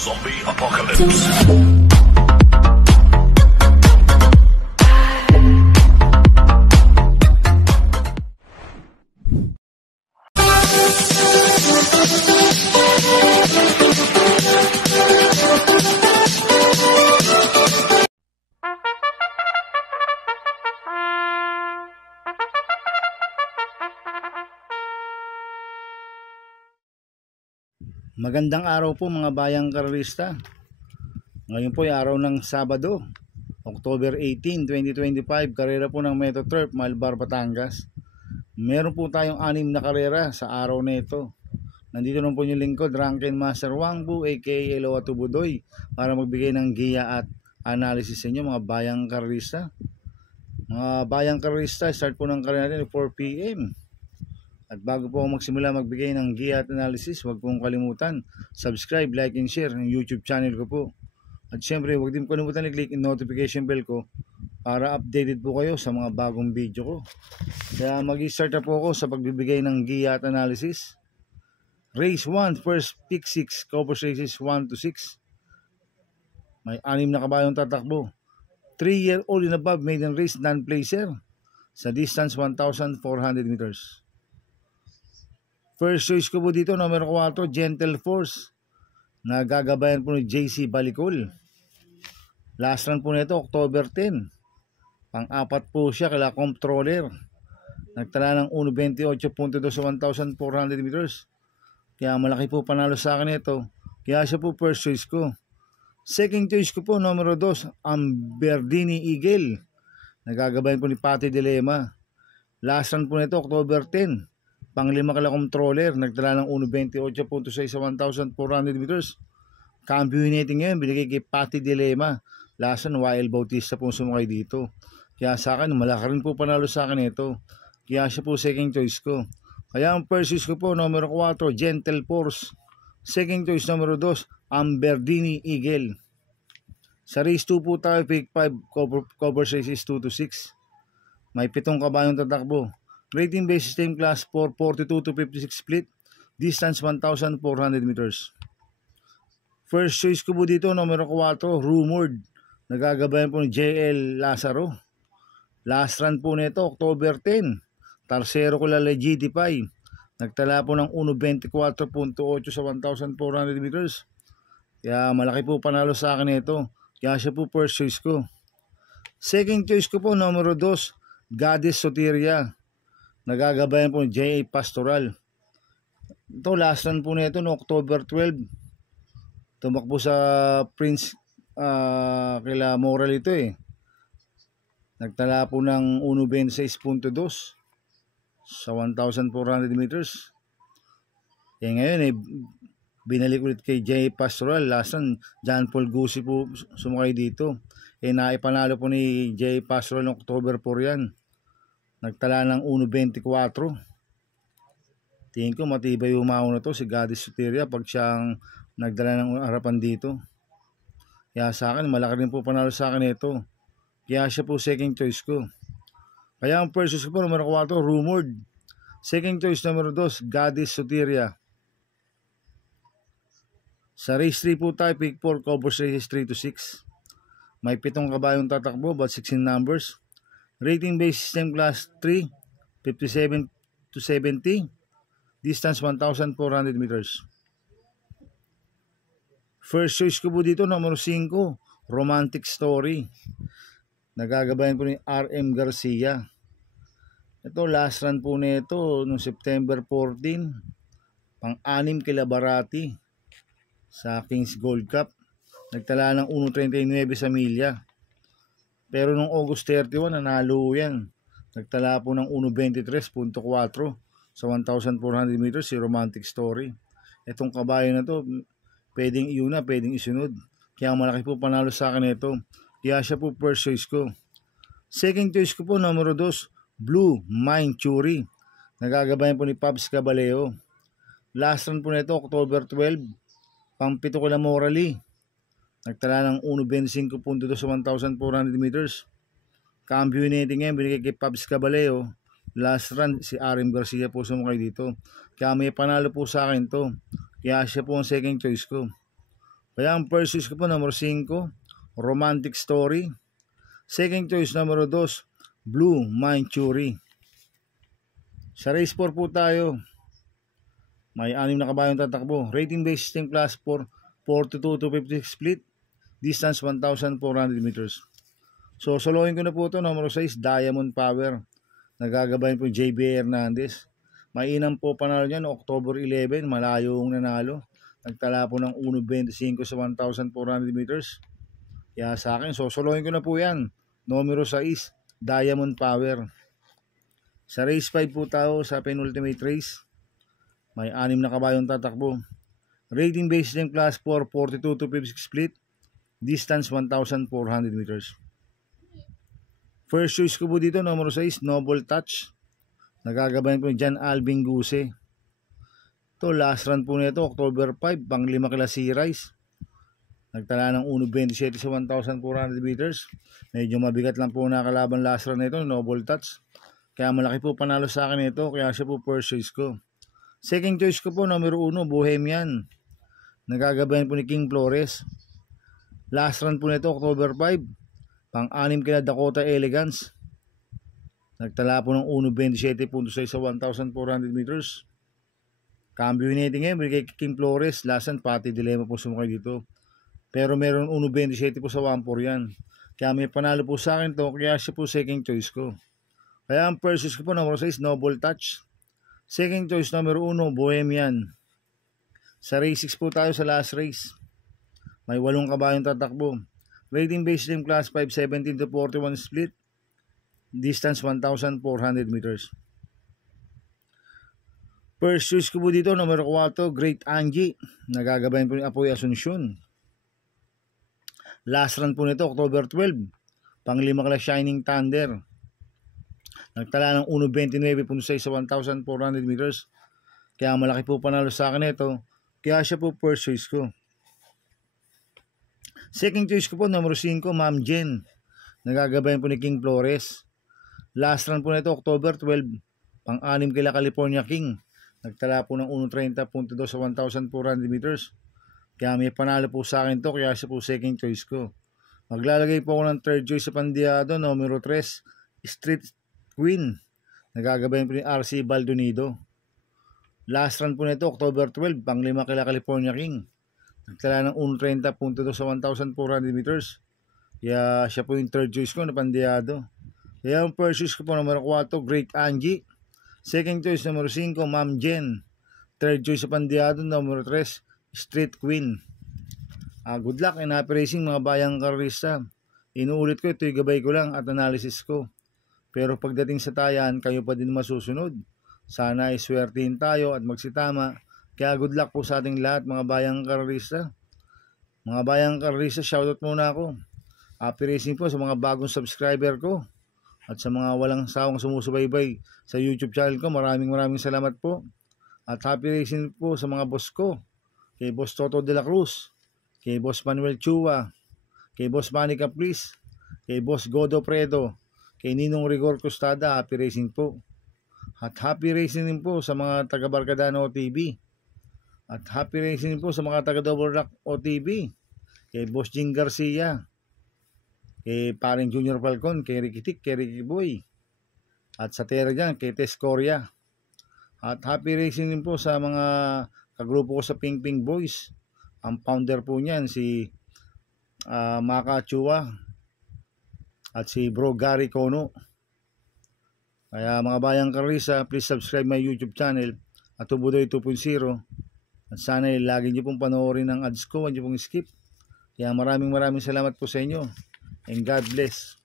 Zombie Apocalypse. Magandang araw po mga bayang karerista. Ngayon po ay araw ng Sabado, October 18, 2025. Karera po ng Metro Turf, Malbar, Batangas. Meron po tayong 6 na karera sa araw na ito. Nandito lang po yung lingkod, Drunken Master Wangbu aka Eloa Tubudoy, para magbigay ng giya at analysis sa inyo mga bayang karerista. Mga bayang karerista, start po ng karera natin 4 PM. At bago po ako magsimula magbigay ng giya at analysis, huwag pong kalimutan subscribe, like, and share ng YouTube channel ko po. At syempre, huwag din kalimutan i-click yung notification bell ko para updated po kayo sa mga bagong video ko. Kaya mag-start na po ako sa pagbibigay ng giya at analysis. Race 1, first pick 6, Cobos races 1 to 6. May 6 na kabayong tatakbo. 3-year-old and above maiden race non-placer sa distance 1,400 meters. First choice ko po dito, numero 4, Gentle Force. Nagagabayan po ni JC Balicol. Last run po nito, October 10. Pang-apat po siya kala Comptroller. Nagtala ng 1.28.2 sa 1,400 meters. Kaya malaki po panalo sa akin ito. Kaya siya po first choice ko. Second choice ko po, numero 2, Amberdini Eagle. Nagagabayan po ni Patty Dilema. Last run po nito, October 10. Pang-5 kala Comptroller, nagtala ng 1.28.6 sa 1,400 meters. Cambio hitting ngayon, binigay kay Patty Dilema. Lasan, Wild Bautista po sumakay dito. Kaya sa akin, malaki rin po panalo sa akin ito. Kaya siya po second choice ko. Kaya ang first choice ko po, numero 4, Gentle Force. Second choice, numero 2, Amberdini Eagle. Sa race 2 po tayo, pick 5, cover races 2 to 6. May 7 kabayong tatakbo. Rating base system class 4, 42 to 56 split. Distance 1,400 meters. First choice ko po dito, numero 4, Rumored. Nagagabayan po ni JL Lazaro. Last run po nito, October 10. Tarsero ko lala GT5. Nagtala po ng 1.24.8 sa 1,400 meters. Kaya malaki po panalo sa akin ito. Kaya siya po first choice ko. Second choice ko po, numero 2, Goddess Soteria. Nagagabayan po ni J.A. Pastoral. Ito, last run po nito no October 12. Tumakbo sa Prince kila Moral ito eh. Nagtala po ng 1.26.2 sa 1,400 meters. Kaya ngayon eh, binalik ulit kay J.A. Pastoral. Last run, John Paul Gusi po sumakay dito. Eh naipanalo po ni J.A. Pastoral noong October 4 yan. Nagtala ng 1.24. Tingin ko matibay umaw na to si Goddess Soteria pag siyang nagdala ng harapan dito. Kaya sa akin, malaki rin po panalo sa akin ito. Kaya siya po second choice ko. Kaya ang first choice ko po, numero 4, Rumored. Second choice, numero 2, Goddess Soteria. Sa race 3 po tayo, pick 4, Cobos races 3 to 6. May 7 kabayong tatakbo, but 16 numbers. Rating base system class 3, 57 to 70. Distance 1,400 meters. First choice ko po dito, numero 5, Romantic Story. Nagagabayan po ni RM Garcia. Ito, last run po nito noong September 14. Pang-6 kila Barati sa Kings Gold Cup. Nagtala ng 1.39 sa milya. Pero nung August 31, nanalo yan. Nagtala po ng 1.23.4 sa 1,400 meters si Romantic Story. Itong kabayo na to, pwedeng iuna, pwedeng isunod. Kaya malaki po panalo sa akin ito. Kaya siya po first choice ko. Second choice ko po, numero 2, Blue Mind Churi. Nagagabayan po ni Pabs Caballeo. Last run po nito, October 12. Pang-7 ko lang Morally. Nagtala ng 1.25.2 sa 1,400 meters. Cambio hitting ngayon, binigay kay Pabs Caballeo. Last run, si RM Garcia po sumakay dito. Kaya may panalo po sa akin to. Kaya siya po ang second choice ko. Kaya ang first choice ko po, number 5, Romantic Story. Second choice, number 2, Blue Manchury. Sa race 4 po tayo. May 6 na kabayong tatakbo. Rating based system class 4, 42-250 split. Distance 1,400 meters. So, solohin ko na po ito. Number 6, Diamond Power. Nagagabayan po JB Hernandez. Mainam po panalo niyan, October 11. Malayong nanalo. Nagtala po ng 1.25 sa 1,400 meters. Kaya sa akin, so solohin ko na po yan. Numero 6, Diamond Power. Sa race 5 po tayo sa penultimate race. May 6 na kabayong tatakbo. Rating based system class 4, 42-250 split. Distance 1,400 meters. First choice ko po dito, number 6, Noble Touch. Nagagabayan po ni John Alvin Guse. Ito, last run po nito, October 5, pang 5 kila C-Rice. Nagtala ng 1.27 sa 1,400 meters. Medyo mabigat lang po nakalaban last run nito, Noble Touch. Kaya malaki po panalo sa akin ito, kaya siya po first choice ko. Second choice ko po, number 1, Bohemian. Nagagabayan po ni King Flores. Last run po nito, October 5, pang-6 kila Dakota Elegance. Nagtala po ng 1.27.6 sa 1,400 meters. Cambio natin ngayon, kay King Flores. Last run, pati dilemma po sumakay dito. Pero meron 1.27 po sa 1.4 yan. Kaya may panalo po sa akin to, kaya siya po second choice ko. Kaya ang first choice ko po, number 6, Noble Touch. Second choice, number 1, Bohemian. Sa race 6 po tayo sa last race. May 8 kabayong tatakbo. Rating based system class 5, 17-41 split. Distance 1,400 meters. First choice ko po dito, number 4, Great Angie. Nagagabayan po ni Apoy Asuncion. Last run po nito, October 12. Pang 5 kila Shining Thunder. Nagtala ng 1.29.6 sa 1,400 meters. Kaya malaki po panalo sa akin ito. Kaya siya po first choice ko. Second choice ko po, number 5, Ma'am Jen. Nagagabayan po ni King Flores. Last run po nito, October 12. Pang-6 kila California King. Nagtala po ng 1.30.2 sa 1,400 meters. Kaya may panalo po sa akin to, kaya siya po second choice ko. Maglalagay po ako ng third choice sa pandiado, numero 3, Street Queen. Nagagabayan po ni RC Baldonido. Last run po nito, October 12, pang 5 kila California King. Nagtala ng 1.30.2 sa 1,400 meters. Kaya siya po yung third choice ko na pandiado. Kaya yung first choice ko po, numero 4, Great Angie. Second choice, numero 5, Ma'am Jen. Third choice sa pandiado, numero 3, Street Queen. Good luck and happy racing mga bayang karista. Inuulit ko, ito'y gabay ko lang at analysis ko. Pero pagdating sa tayan, kayo pa din masusunod. Sana ay swertihin tayo at magsitama. Kaya good luck po sa ating lahat mga bayang karista. Mga bayang karista, shoutout muna ako. Happy racing po sa mga bagong subscriber ko. At sa mga walang sawang sumusubaybay sa YouTube channel ko, maraming salamat po. At happy racing po sa mga boss ko. Kay Boss Toto de la Cruz, kay Boss Manuel Chua, kay Boss Manny Caprice, kay Boss Godo Predo, kay Ninong Rigor Costada, happy racing po. At happy racing din po sa mga taga Barcadano OTV. At happy racing din po sa mga taga Double Rock OTV, kay Boss Jing Garcia, kay Paring Junior Falcon, kay Ricky Tik, kay Ricky Boy. At sa Terra dyan, kay Tess Coria. At happy racing din po sa mga kagrupo ko sa Ping Ping Boys. Ang founder po niyan si Maka Chua at si Bro Gary Kono. Kaya mga bayang karisa, please subscribe my YouTube channel at Tubudoy 2.0. At sana lagi niyo pong panoorin ang ads ko, huwag niyo pong skip. Kaya maraming salamat po sa inyo and God bless.